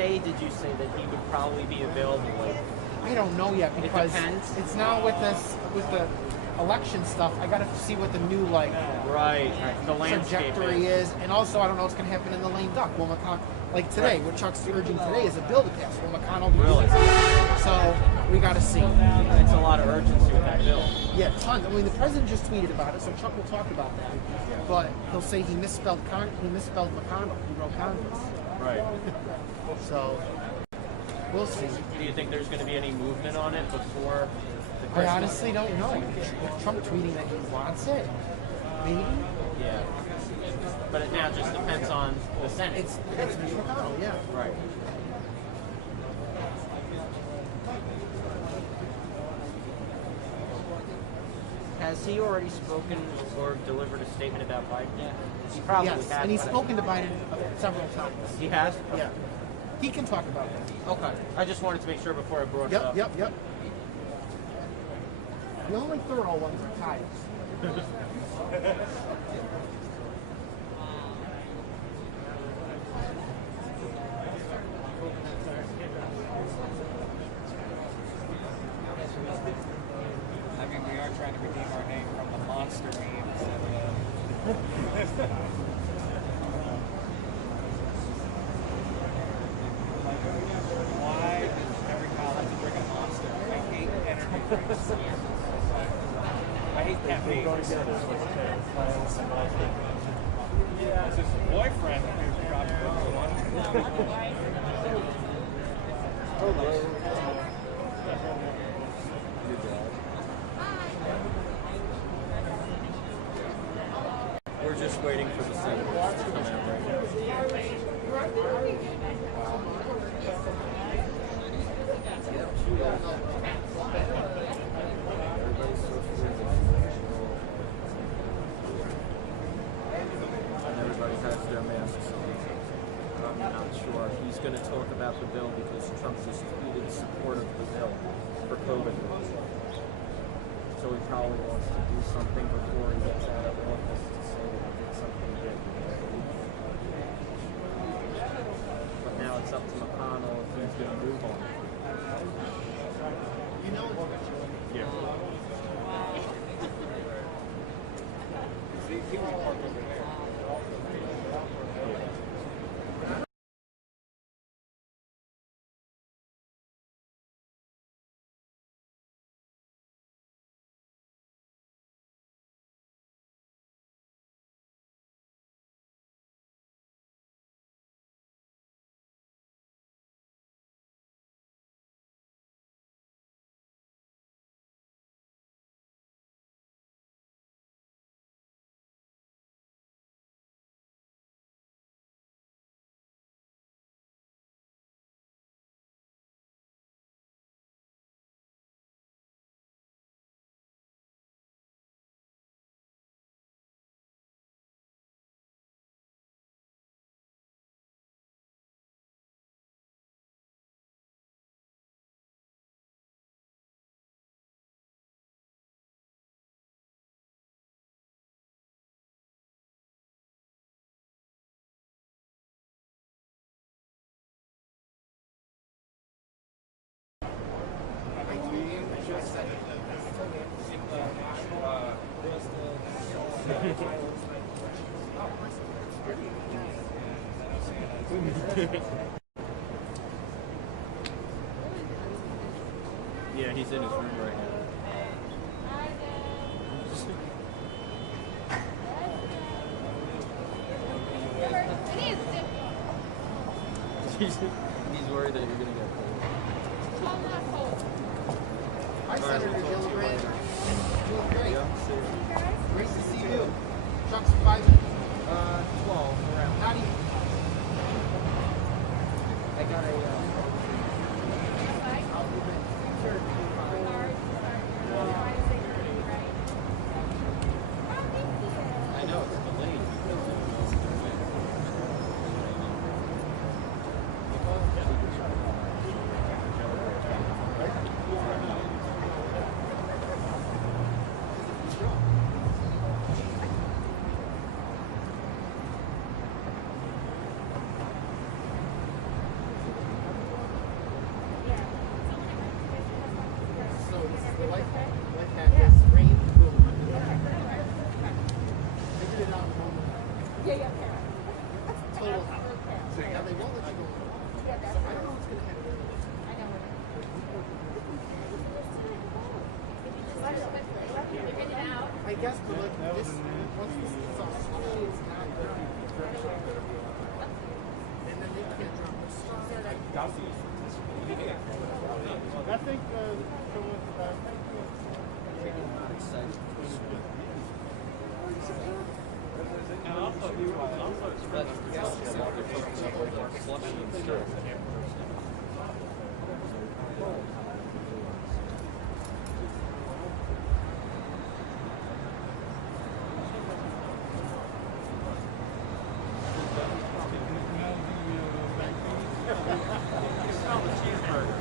day did you say that he would probably be available? Like, I don't know yet because it's now with the election stuff. I got to see what the new the trajectory is, and also I don't know what's going to happen in the lame duck. Will McConnell, like today, what Chuck's urging today is a bill to pass. Will McConnell be doing it? So we got to see. It's a lot of urgency with that bill. Yeah, tons. I mean, the president just tweeted about it, so Chuck will talk about that. But he'll say he misspelled McConnell. He wrote Congress. Right. So we'll see. Do you think there's going to be any movement on it before the Christmas? I honestly don't know. Trump tweeting that he wants it, maybe. Yeah. But it now just depends on the Senate. It's Mitch McConnell, yeah. Right. Has he already spoken or delivered a statement about Biden yet? He probably has, has. and he's spoken to Biden several times. He has? Yeah. He can talk about that. Okay. I just wanted to make sure before I brought it up. Yep. The only thorough ones are tires. I mean, we are trying to redeem our name from the monster memes. Why does every cow have to drink a monster? I hate energy drinks. I hate caffeine. It's just a boyfriend who dropped one. We're just waiting for the senators to come out right now. And everybody has their masks on. I'm not sure. He's going to talk about the bill because Trump just tweeted support of the bill for COVID. So he probably wants to do something before he gets out of office to say that he did something good. But now it's up to McConnell if he's going to move on. You know, Yeah. He was parked over there. Yeah, he's in his room right now. He's worried that you're going to get cold. hi, Senator Gillibrand. Doing great. Great to see you. Chuck's 5. 12 around. How do you? I got a. I know it's delayed. they won't let you go. So I don't know what's going to happen. I guess, but like this, once this is all solid, it's not done. And then they can't drop the stuff. I think someone's about. I'm not excited. And also, But yes, they're flushing stuff. Smell the cheeseburger.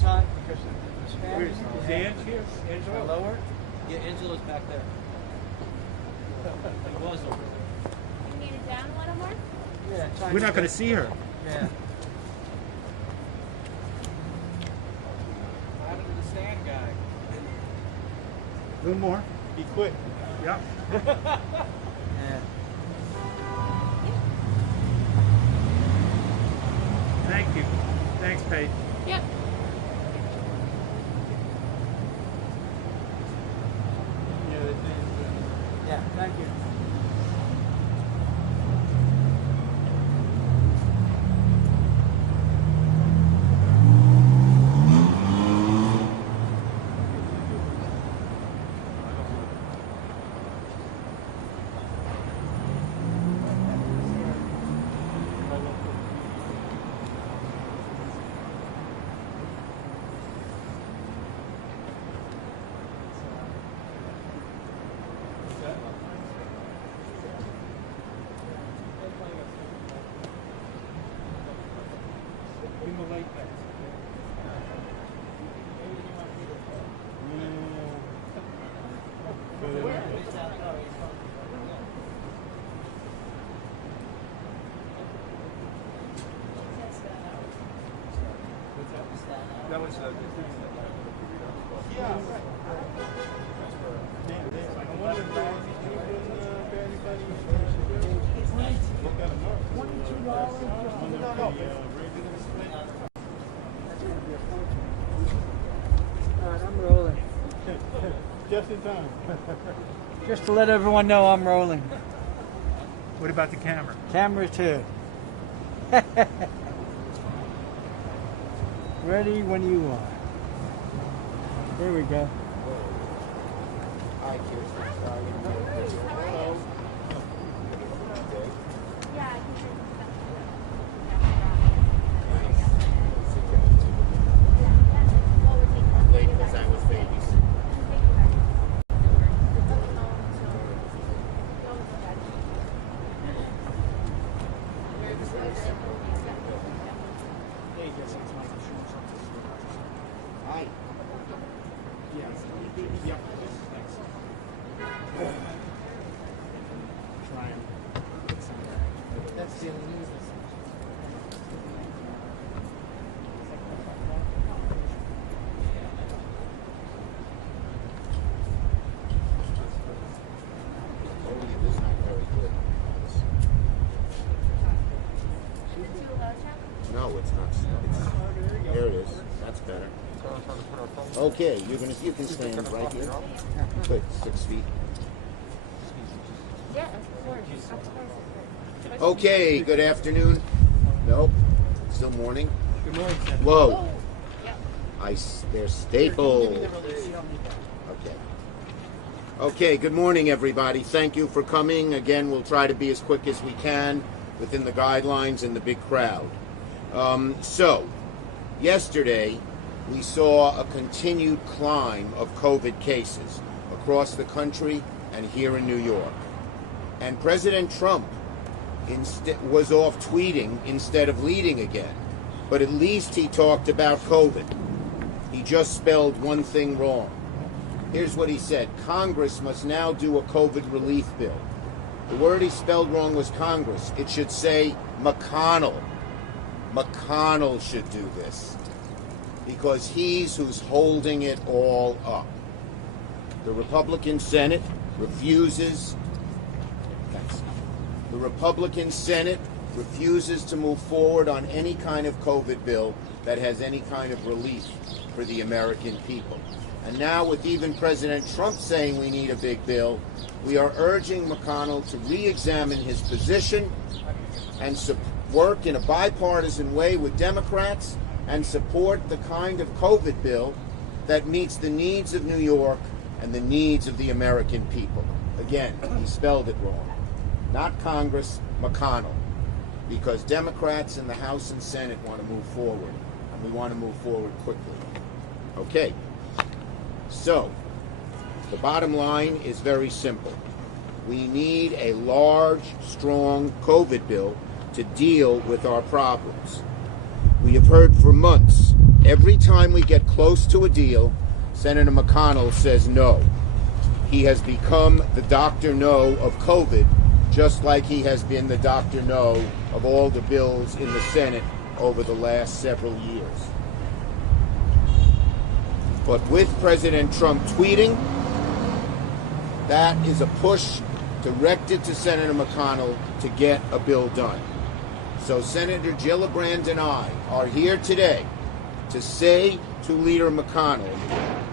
Sean, Is Angela lower? Yeah, Angela's back there. He was over there. You need it down a little more? yeah, We're not going to see her. Yeah. What happened to the stand guy? A little more. Be quick. Yeah. Yeah. Thank you. Thanks, Paige. Yep. Yeah, thank you. That was Yeah. I wonder if Alright, I'm rolling. Just in time. Just to let everyone know I'm rolling. What about the camera? Camera too. Ready when you are. There we go. Yeah, I can hear Hi. Yes. Yep. Thanks. Try and get some of that. That's the only news. No, it's not. There it is. That's better. Okay, you can stand right here. Good, 6 feet. Yeah, of course. Okay, good afternoon. Nope, still morning. Good morning, Seth. Whoa. Yep. They're stapled. Okay. Okay, good morning, everybody. Thank you for coming. Again, we'll try to be as quick as we can within the guidelines and the big crowd. So, yesterday, we saw a continued climb of COVID cases across the country and here in New York. And President Trump was off tweeting instead of leading again. But at least he talked about COVID. He just spelled one thing wrong. Here's what he said. Congress must now do a COVID relief bill. The word he spelled wrong was Congress. It should say McConnell. McConnell should do this because he's who's holding it all up. The Republican Senate refuses. The Republican Senate refuses to move forward on any kind of COVID bill that has any kind of relief for the American people. And now with even President Trump saying we need a big bill, we are urging McConnell to re-examine his position and work in a bipartisan way with Democrats and support the kind of COVID bill that meets the needs of New York and the needs of the American people. Again, he spelled it wrong. Not Congress, McConnell. Because Democrats in the House and Senate want to move forward, and we want to move forward quickly. Okay. So, the bottom line is very simple. We need a large, strong COVID bill to deal with our problems. We have heard for months, every time we get close to a deal, Senator McConnell says no. He has become the Dr. No of COVID, just like he has been the Dr. No of all the bills in the Senate over the last several years. But with President Trump tweeting, that is a push directed to Senator McConnell to get a bill done. So Senator Gillibrand and I are here today to say to Leader McConnell,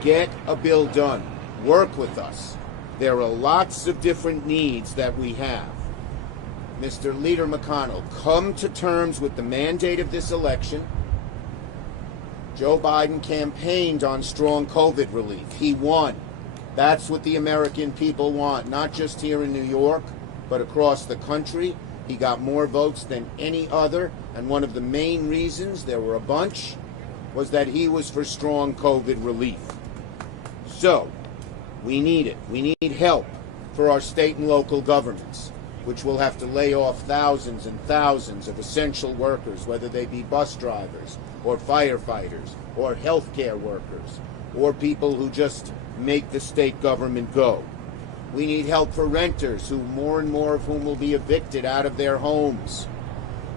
get a bill done. Work with us. There are lots of different needs that we have. Mr. Leader McConnell, come to terms with the mandate of this election. Joe Biden campaigned on strong COVID relief. He won. That's what the American people want, not just here in New York, but across the country. He got more votes than any other, and one of the main reasons, there were a bunch, was that he was for strong COVID relief. So, we need it. We need help for our state and local governments, which will have to lay off thousands and thousands of essential workers, whether they be bus drivers or firefighters or healthcare workers or people who just make the state government go. We need help for renters, who more and more of whom will be evicted out of their homes.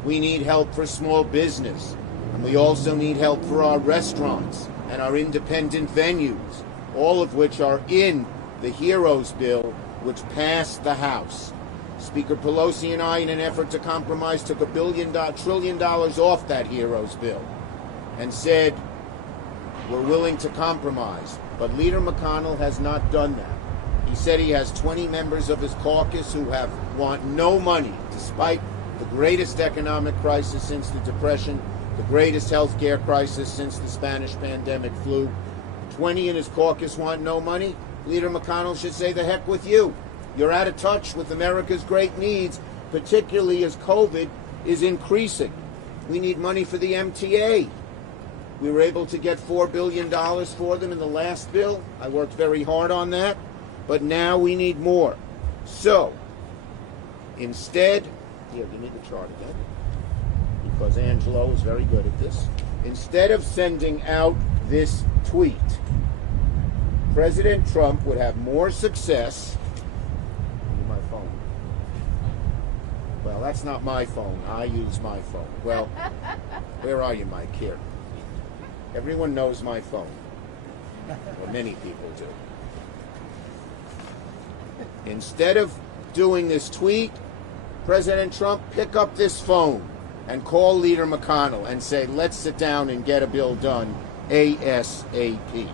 We need help for small business, and we also need help for our restaurants and our independent venues, all of which are in the HEROES bill, which passed the House. Speaker Pelosi and I, in an effort to compromise, took $1 trillion off that HEROES bill and said, we're willing to compromise. But Leader McConnell has not done that. He said he has 20 members of his caucus who want no money, despite the greatest economic crisis since the Depression, the greatest health care crisis since the Spanish pandemic flu. 20 in his caucus want no money. Leader McConnell should say, the heck with you. You're out of touch with America's great needs, particularly as COVID is increasing. We need money for the MTA. We were able to get $4 billion for them in the last bill. I worked very hard on that. But now we need more. So, instead, here, give me the chart again, because Angelo is very good at this. Instead of sending out this tweet, President Trump would have more success. My phone. Well, that's not my phone. I use my phone. Well, where are you, Mike? Here. Everyone knows my phone. Or many people do. Instead of doing this tweet, President Trump, pick up this phone and call Leader McConnell and say, let's sit down and get a bill done ASAP.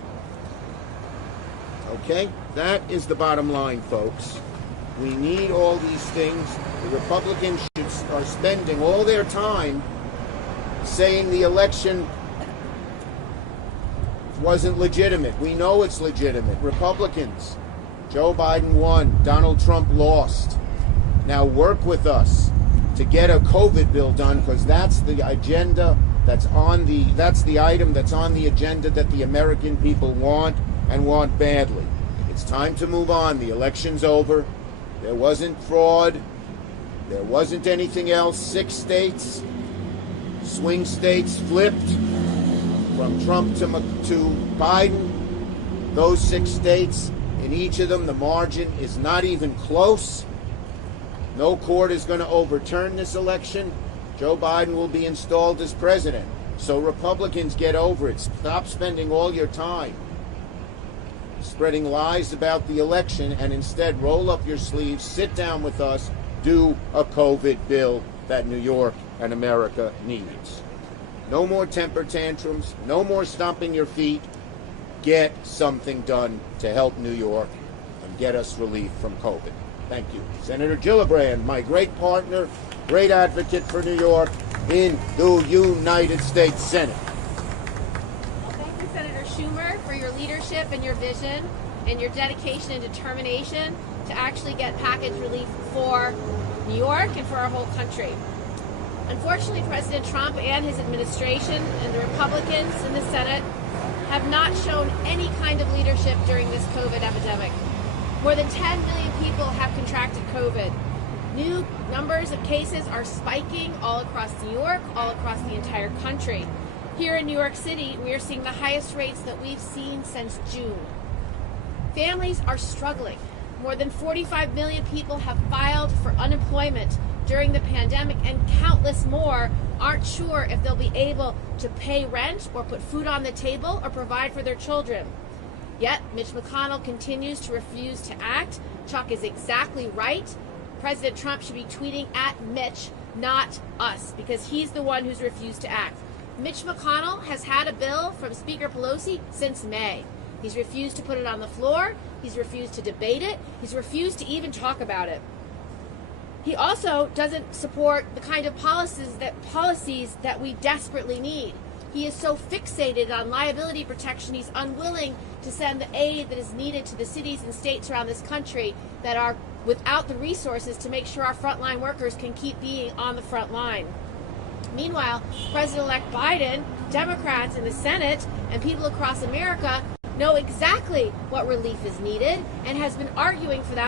Okay? That is the bottom line, folks. We need all these things. The Republicans are spending all their time saying the election wasn't legitimate. We know it's legitimate. Republicans, Joe Biden won, Donald Trump lost. Now work with us to get a COVID bill done, because that's the agenda that's the item that's on the agenda that the American people want, and want badly. It's time to move on. The election's over. There wasn't fraud. There wasn't anything else. 6 states, swing states, flipped from Trump to Biden. Those 6 states, in each of them, the margin is not even close. No court is going to overturn this election. Joe Biden will be installed as president. So Republicans, get over it. Stop spending all your time spreading lies about the election, and instead roll up your sleeves, sit down with us, do a COVID bill that New York and America needs. No more temper tantrums, no more stomping your feet. Get something done to help New York and get us relief from COVID. Thank you. Senator Gillibrand, my great partner, great advocate for New York in the United States Senate. Thank you, Senator Schumer, for your leadership and your vision and your dedication and determination to actually get package relief for New York and for our whole country. Unfortunately, President Trump and his administration and the Republicans in the Senate have not shown any kind of leadership during this COVID epidemic. More than 10 million people have contracted COVID. New numbers of cases are spiking all across New York, all across the entire country. Here in New York City, we are seeing the highest rates that we've seen since June. Families are struggling. More than 45 million people have filed for unemployment during the pandemic, and countless more aren't sure if they'll be able to pay rent or put food on the table or provide for their children. Yet, Mitch McConnell continues to refuse to act. Chuck is exactly right. President Trump should be tweeting at Mitch, not us, because he's the one who's refused to act. Mitch McConnell has had a bill from Speaker Pelosi since May. He's refused to put it on the floor. He's refused to debate it. He's refused to even talk about it. He also doesn't support the kind of policies that we desperately need. He is so fixated on liability protection, he's unwilling to send the aid that is needed to the cities and states around this country that are without the resources to make sure our frontline workers can keep being on the front line. Meanwhile, President-elect Biden, Democrats in the Senate, and people across America know exactly what relief is needed and has been arguing for that